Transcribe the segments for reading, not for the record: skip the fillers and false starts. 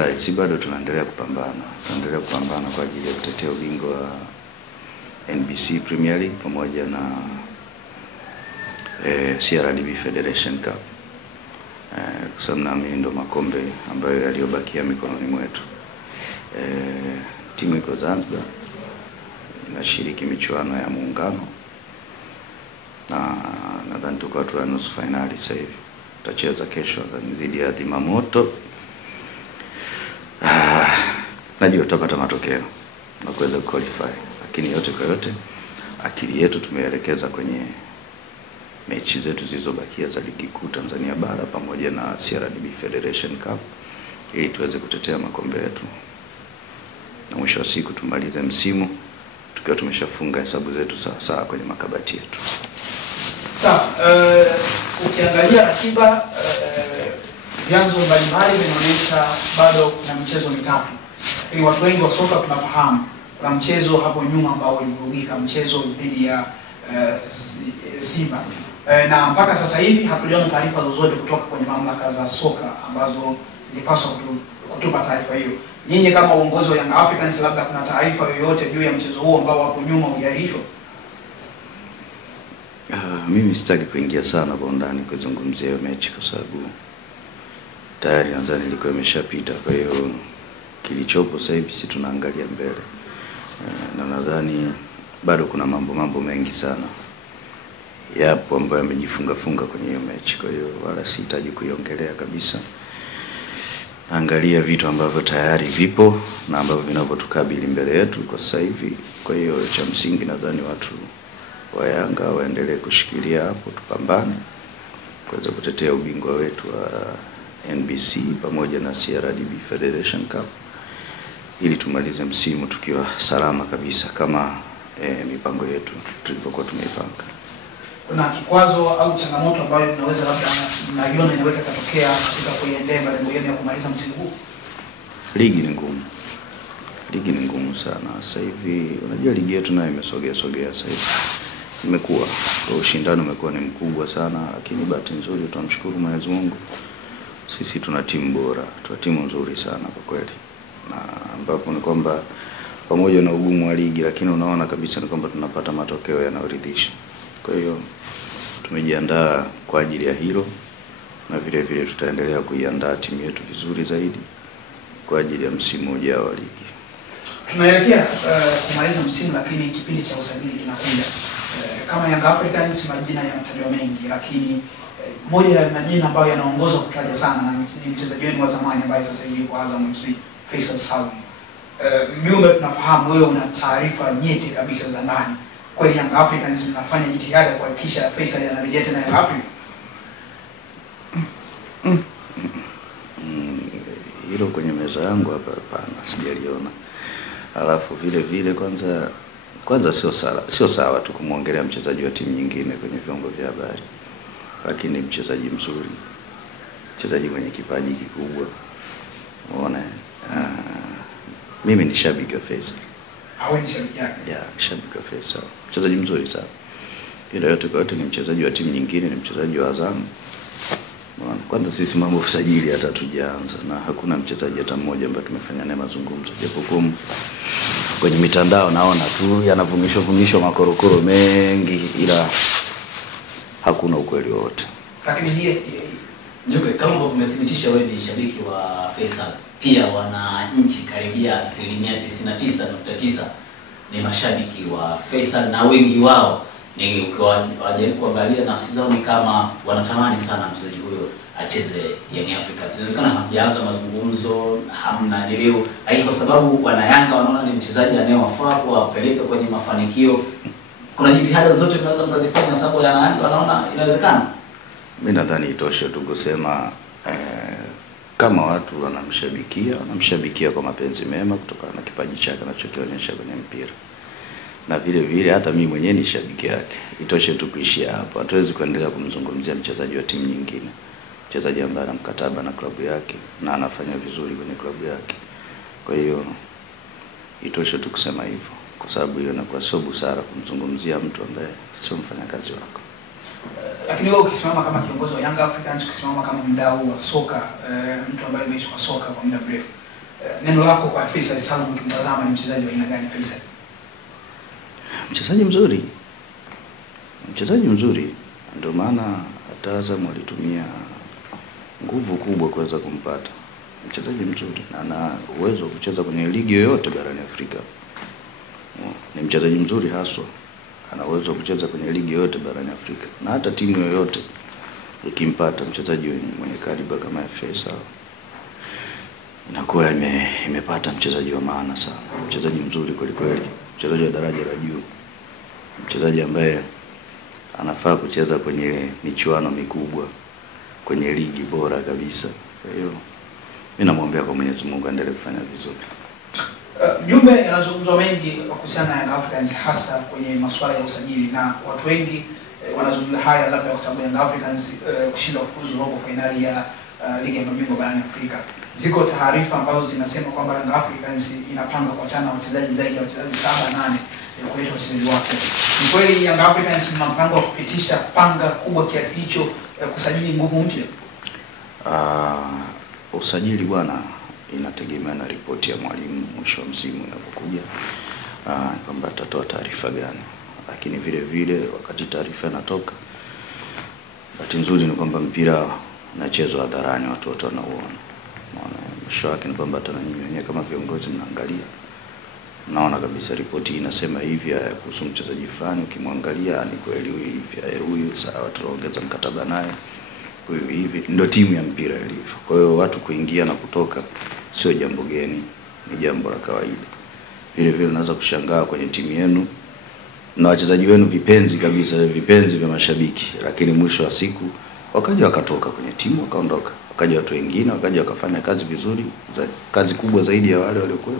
tujiandae, si bado tunaendelea kupambana. Tunaendelea kupambana kwa ajili ya kutetea ubingwa wa NBC Premier League pamoja na CRDB Federation Cup. Kwa sababu naamini ndo makombe ambayo yaliyobakia mikononi mwetu. Timu iko Zanzibar inashiriki michuano ya Muungano na nadhani tuko hatua ya nusu finali sasa hivi. Tutacheza kesho dhidi ya Zimamoto. Najua tutapata matokeo na kuweza qualify, lakini yote kwa yote akili yetu tumeelekeza kwenye mechi zetu zilizobakia za ligi kuu Tanzania bara pamoja na CRDB Federation Cup ili tuweze kutetea makombe yetu. Na mwisho wa siku tumalize msimu tukiwa tumeshafunga hesabu zetu sawa kwenye makabati yetu. Sawa, ukiangalia ratiba vyanzo mbalimbali vinaonyesha bado kuna michezo mitatu. Ili watu wengi wa soka tunafahamu kuna mchezo hapo nyuma ambao ulivurugika, mchezo dhidi ya Simba. Na mpaka sasa hivi hatujaona taarifa zozote kutoka kwenye mamlaka za soka ambazo zilipaswa kutupa taarifa hiyo. Nyinyi kama uongozi wa Young Africans, labda kuna taarifa yoyote juu ya mchezo huo ambao hapo nyuma uliahirishwa? Mimi sitaki kuingia sana kwa undani kuzungumzia hiyo mechi kwa sababu tayari nadhani ilikuwa imeshapita. Kwa hiyo kilichopo sasa hivi si tunaangalia mbele. Na nadhani bado kuna mambo mengi sana yapo ambayo yamejifunga kwenye hiyo mechi. Kwa hiyo wala sihitaji kuiongelea kabisa. Angalia vitu ambavyo tayari vipo na ambavyo vinavyotukabili mbele yetu kwa sasa hivi. Kwa hiyo cha msingi nadhani watu wa Yanga waendelee kushikilia hapo, tupambane kuweza kutetea ubingwa wetu wa NBC pamoja na CRDB Federation Cup ili tumalize msimu tukiwa salama kabisa kama mipango yetu tulivyokuwa tumeipanga. Kuna kikwazo au changamoto ambayo tunaweza labda mnaiona inaweza kutokea katika kuiendea malengo yenu ya kumaliza msimu huu? Ligi ni ngumu sana sasa hivi. Unajua ligi yetu nayo imesogea sasa hivi. Imekuwa ushindani umekuwa ni mkubwa sana, lakini bahati nzuri tunamshukuru Mwenyezi Mungu. Sisi tuna timu bora, tuna timu nzuri sana kwa kweli. Na ambapo ni kwamba pamoja na ugumu wa ligi lakini unaona kabisa ni kwamba tunapata matokeo yanayoridhisha. Kwa hiyo tumejiandaa kwa ajili ya hilo na vile vile tutaendelea kuiandaa timu yetu vizuri zaidi kwa ajili ya msimu ujao wa ligi. Tunaelekea kumaliza msimu lakini kipindi cha usajili kinakuja. Kama Young Africans majina yanatajwa mengi, lakini moja ya majina ambayo yanaongoza kutaja sana na ni mchezaji wenu wa zamani ambaye sasa hivi kwa Azam FC, Faisal Salum. Mjumbe, tunafahamu wewe una taarifa nyeti kabisa za ndani. Kwa Young Africans mnafanya jitihada kuhakikisha Faisal anarejea tena Young Africa? Hilo kwenye meza yangu hapa sijaliona. Alafu vile vile kwanza sio sawa tu kumuongelea mchezaji wa timu nyingine kwenye vyombo vya habari. Lakini mchezaji mzuri, mchezaji mwenye kipaji kikubwa. Unaona, mimi ni shabiki wa Faisal. Hawe ni shabiki yake? Yeah, shabiki wa Faisal. Mchezaji mzuri sana. Ila yote kwa yote ni mchezaji wa timu nyingine, ni mchezaji wa Azam. Kwanza sisi mambo usajili hata tujaanza na hakuna mchezaji hata mmoja ambaye tumefanya naye mazungumzo. Japokuwa kwenye mitandao naona tu yanavumishwa makorokoro mengi ila hakuna ukweli wote. Lakini Nyoke, kama umethibitisha wewe ni shabiki wa Faisal, pia wananchi karibia 99.9 ni mashabiki wa Faisal na wengi wao ni wajaribu kuangalia nafsi zao ni kama wanatamani sana mchezaji huyo acheze Young Africans. Inawezekana hajaanza mazungumzo, hamna leo, lakini kwa sababu wana Yanga wanaona ni mchezaji anayewafaa kuwapeleka kwenye mafanikio, kuna jitihada zote tunaweza kuzifanya sababu Yanga wanaona inawezekana. Mimi nadhani itoshe tu kusema kama watu wanamshabikia kwa mapenzi mema kutokana na kipaji chake anachokionyesha kwenye mpira. Na vile vile hata mimi mwenyewe ni shabiki yake. Itoshe tu kuishia hapo. Hatuwezi kuendelea kumzungumzia mchezaji wa timu nyingine. Mchezaji ambaye ana mkataba na klabu yake na anafanya vizuri kwenye klabu yake. Kwa hiyo itoshe tu kusema hivyo kwa sababu hiyo inakuwa sio busara kumzungumzia mtu ambaye sio mfanyakazi wako. Lakini wewe ukisimama kama kiongozi wa Young Africans, ukisimama kama mdau wa soka, mtu ambaye ameishi kwa soka kwa muda mrefu, neno lako kwa Faisal Salum ukimtazama ni mchezaji wa aina gani Faisal? Mchezaji mzuri. Mchezaji mzuri. Ndio maana hata Azam walitumia nguvu kubwa kuweza kumpata. Mchezaji mzuri na ana uwezo wa kucheza kwenye ligi yoyote barani Afrika. Ni mchezaji mzuri haswa. Ana uwezo wa kucheza kwenye ligi yoyote barani Afrika. Na hata timu yoyote ikimpata mchezaji mwenye kaliba kama Faisal, inakuwa imepata mchezaji wa maana sana. Mchezaji mzuri kweli kweli. Mchezaji wa daraja la juu. Mchezaji ambaye anafaa kucheza kwenye michuano mikubwa, kwenye ligi bora kabisa. Kwa hiyo mimi namwombea kwa Mwenyezi Mungu aendelee kufanya vizuri. Jumbe yanazungumzwa mengi kuhusiana na Young Africans hasa kwenye masuala ya usajili, na watu wengi wanazungumza haya labda kwa sababu Young Africans kushinda kufuzu robo finali ya ligi ya mabingwa barani Afrika. Ziko taarifa ambazo zinasema kwamba Young Africans inapanga kuachana na wachezaji zaidi ya wachezaji 7-8 kuleta wachezaji wake. Ni kweli Young Africans mna mpango wa kupitisha panga kubwa kiasi hicho kusajili nguvu mpya? Usajili bwana inategemea na ripoti ya mwalimu mwisho wa msimu unapokuja, kwamba atatoa taarifa gani. Lakini vile vile wakati taarifa inatoka, bahati nzuri ni kwamba mpira unachezwa hadharani, watu wote wanauona. Maana mwisho wake ni kwamba hata nyinyi wenyewe kama viongozi mnaangalia, naona kabisa ripoti inasema hivi kuhusu mchezaji fulani, ukimwangalia ni kweli huyu sawa, tunaongeza mkataba naye huyu hivi. Ndio timu ya mpira ilivyo. Kwa hiyo watu kuingia na kutoka sio jambo geni, ni jambo la kawaida. Vile vile unaweza kushangaa kwenye timu yenu na wachezaji wenu vipenzi kabisa, vipenzi vya mashabiki, lakini mwisho wa siku wakaja wakatoka kwenye timu wakaondoka. Wakaja watu wengine wakaja wakafanya kazi vizuri, kazi kubwa zaidi ya wale waliokuwa.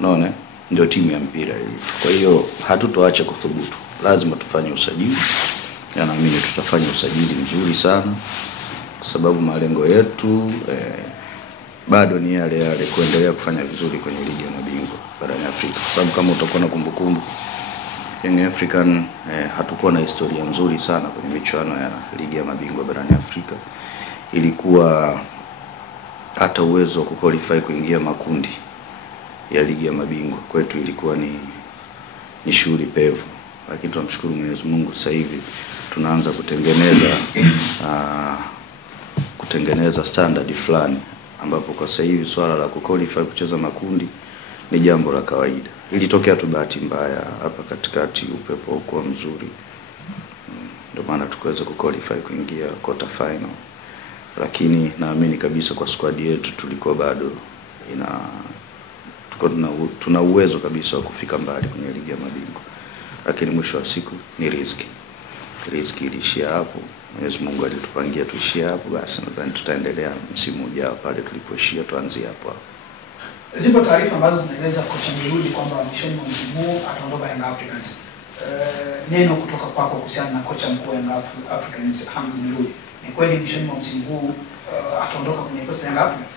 Unaona? Ndio timu ya mpira ilivyo. Kwa hiyo hatutoacha kuthubutu. Lazima tufanye usajili. Na naamini tutafanya usajili mzuri sana kwa sababu malengo yetu bado ni yale kuendelea kufanya vizuri kwenye ligi ya mabingwa barani Afrika. Kwa sababu kama utakuwa na kumbukumbu, Young African hatukuwa na historia nzuri sana kwenye michuano ya ligi ya mabingwa barani Afrika. Ilikuwa hata uwezo wa kuqualify kuingia makundi ya ligi ya mabingwa kwetu ilikuwa ni shughuli pevu. Lakini tunamshukuru Mwenyezi Mungu, sasa hivi tunaanza kutengeneza standard fulani ambapo kwa sasa hivi swala la kuqualify kucheza makundi ni jambo la kawaida. Ilitokea tu bahati mbaya hapa katikati, upepo kwa mzuri, ndio maana tukaweza kuqualify kuingia quarter final. Lakini naamini kabisa kwa squad yetu tulikuwa bado tuna uwezo kabisa wa kufika mbali kwenye ligi ya mabingwa. Lakini mwisho wa siku ni riziki ilishia hapo. Mwenyezi Mungu alitupangia tuishie hapo, basi nadhani tutaendelea msimu ujao pale tulipoishia, tuanzie hapo. Zipo taarifa ambazo zinaeleza kocha Mludi kwamba mwishoni mwa msimu huu ataondoka Young Africans. Neno kutoka kwako kuhusiana na kocha mkuu wa Young Africans Hamdi Mludi, ni kweli mwishoni mwa msimu huu ataondoka kwenye kocha Young Africans?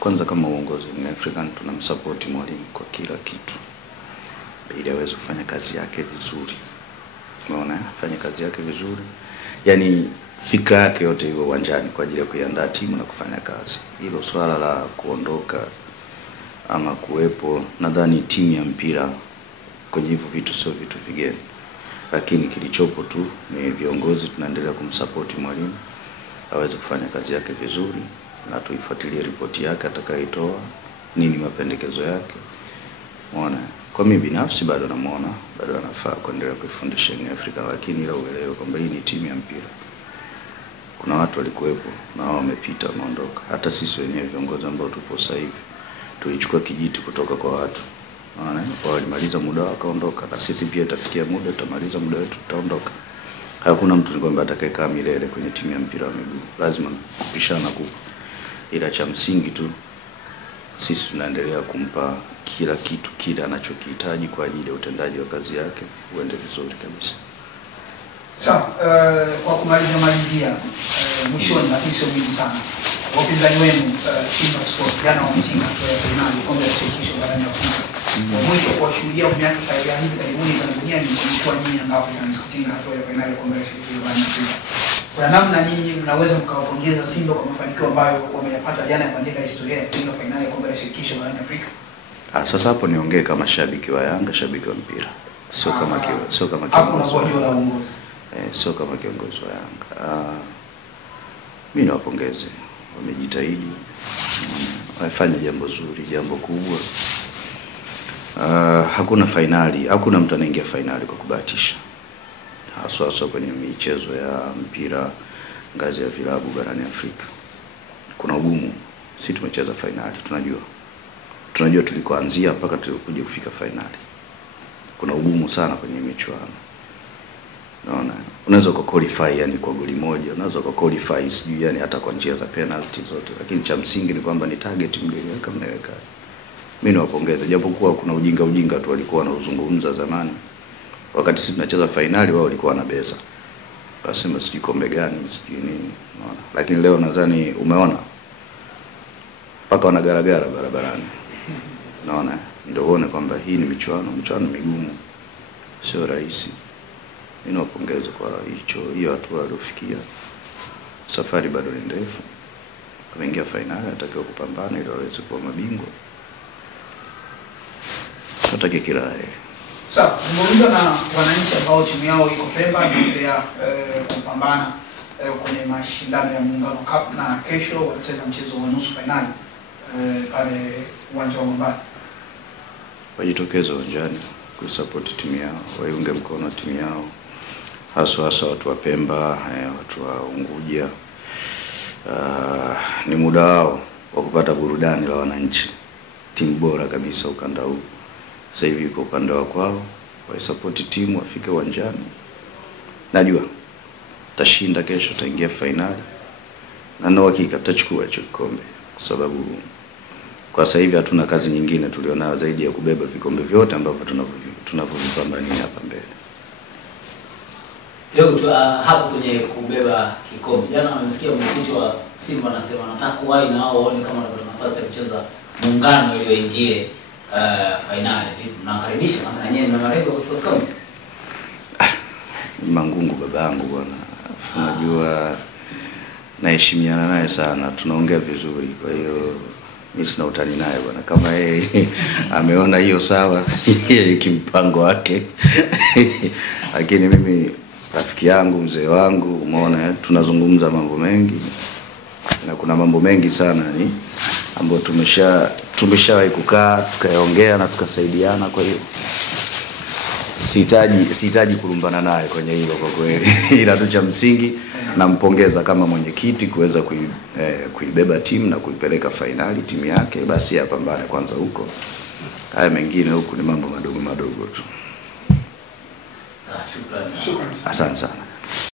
Kwanza kama uongozi wa Young Africans tunamsupport mwalimu kwa kila kitu ili aweze kufanya kazi yake vizuri. Umeona, fanya kazi yake vizuri. Yaani fikra yake yote iwe uwanjani kwa ajili ya kuiandaa timu na kufanya kazi. Hilo swala la kuondoka ama kuwepo, nadhani timu ya mpira kwenye hivyo vitu sio vitu vigeni. Lakini kilichopo tu ni viongozi tunaendelea kumsupport mwalimu aweze kufanya kazi yake vizuri, na tuifuatilie ripoti yake atakayoitoa, nini mapendekezo yake. Umeona? Kwa mimi binafsi bado namuona bado anafaa kuendelea kuifundisha Young Africa, lakini ila uelewe kwamba hii ni timu ya mpira. Kuna watu walikuwepo na wao wamepita, wameondoka. Hata sisi wenyewe viongozi ambao tupo sasa hivi tulichukua kijiti kutoka kwa watu. Unaona? Wao walimaliza muda wao kaondoka, na sisi pia itafikia muda tutamaliza muda wetu tutaondoka. Hakuna mtu ni kwamba atakayekaa milele kwenye timu ya mpira wa miguu. Lazima kupishana kupo. Ila cha msingi tu sisi tunaendelea kumpa kila kitu kile anachokihitaji kwa ajili ya utendaji wa kazi yake uende vizuri kabisa. Sawa, kwa kumalizia mwishoni lakini sio mingi sana. Wapinzani wenu Simba Sports jana wametinga kwa finali kombe la shirikisho barani Afrika. Mwisho kwa shuhudia miaka ya hivi karibuni Tanzania ni kwa nyinyi Young Africans kutinga hatua ya finali kombe la shirikisho barani Afrika. kuna namna nyinyi mnaweza mkawapongeza Simba kwa mafanikio ambayo wameyapata jana ya kuandika historia ya kuingia finali ya kombe la shirikisho barani Afrika? Sasa hapo niongee kama shabiki wa Yanga, shabiki wa mpira. Sio kama kiongozi. Hapo unajua na uongozi. Sio kama kiongozi wa Yanga. Mimi nawapongeze. Wamejitahidi. Wamefanya jambo zuri, jambo kubwa. Hakuna finali, hakuna mtu anaingia finali kwa kubahatisha. Haswa kwenye michezo ya mpira ngazi ya vilabu barani Afrika. Kuna ugumu. Sisi tumecheza finali, tunajua tulikoanzia mpaka tulikuja kufika finali. Kuna ugumu sana kwenye michuano. Naona unaweza qualify yani kwa goli moja, unaweza qualify sijui yani hata kwa njia za penalty zote, lakini cha msingi ni kwamba ni target mliweka mnaweka. Mimi niwapongeze, japokuwa kuna ujinga tu walikuwa wanauzungumza zamani. Wakati sisi tunacheza finali wao walikuwa wanabeza. Wasema sijui kombe gani, sijui nini, unaona. Lakini leo nadhani umeona mpaka wanagaragara barabarani. Naona ndio uone kwamba hii ni michuano migumu. Sio rahisi. Mimi nawapongeza kwa hiyo hatua waliofikia. Safari bado ni ndefu. Wameingia finali, atakiwa kupambana ili waweze kuwa mabingwa. Nataka kila heri. Sawa, tumeuliza na wananchi ambao timu yao iko Pemba inaendelea kupambana kwenye mashindano ya Muungano Cup na kesho watacheza mchezo wa nusu finali pale uwanja wa Gombani. Wajitokeze uwanjani kuisupport timu yao, waiunge mkono timu yao. Haswa watu wa Pemba, watu wa Unguja. Ni muda wao wa kupata burudani la wananchi. Timu bora kabisa ukanda huu. Sasa hivi uko upande wa kwao, waisupport timu wafike uwanjani. Najua tashinda kesho, taingia finali. Na na hakika tutachukua hicho kikombe kwa sababu kwa sasa hivi hatuna kazi nyingine tulionayo zaidi ya kubeba vikombe vyote ambavyo tunavyopambania hapa mbele. Leo tu hapo kwenye kubeba kikombe. Jana nimesikia mwenyekiti wa Simba anasema anataka kuwahi na wao waone kama wanapata nafasi ya kucheza muungano ili waingie finali. Mnakaribisha kama nyenye na malengo kutoka kombe. Mangungu babangu bwana. Unajua naheshimiana naye sana, tunaongea vizuri, kwa hiyo mimi sina utani naye bwana. Kama yeye ameona hiyo sawa, kimpango wake. Lakini mimi rafiki yangu, mzee wangu, umeona tunazungumza mambo mengi. Na kuna mambo mengi sana ni ambayo tumeshawahi kukaa, tukaongea na tukasaidiana, kwa hiyo sihitaji kulumbana naye kwenye hilo kwa kweli. Ila tu cha msingi nampongeza kama mwenyekiti kuweza kuibeba timu na kuipeleka finali timu yake, basi apambane kwanza huko. Haya mengine huko ni mambo madogo tu. Shukrani. Asante sana.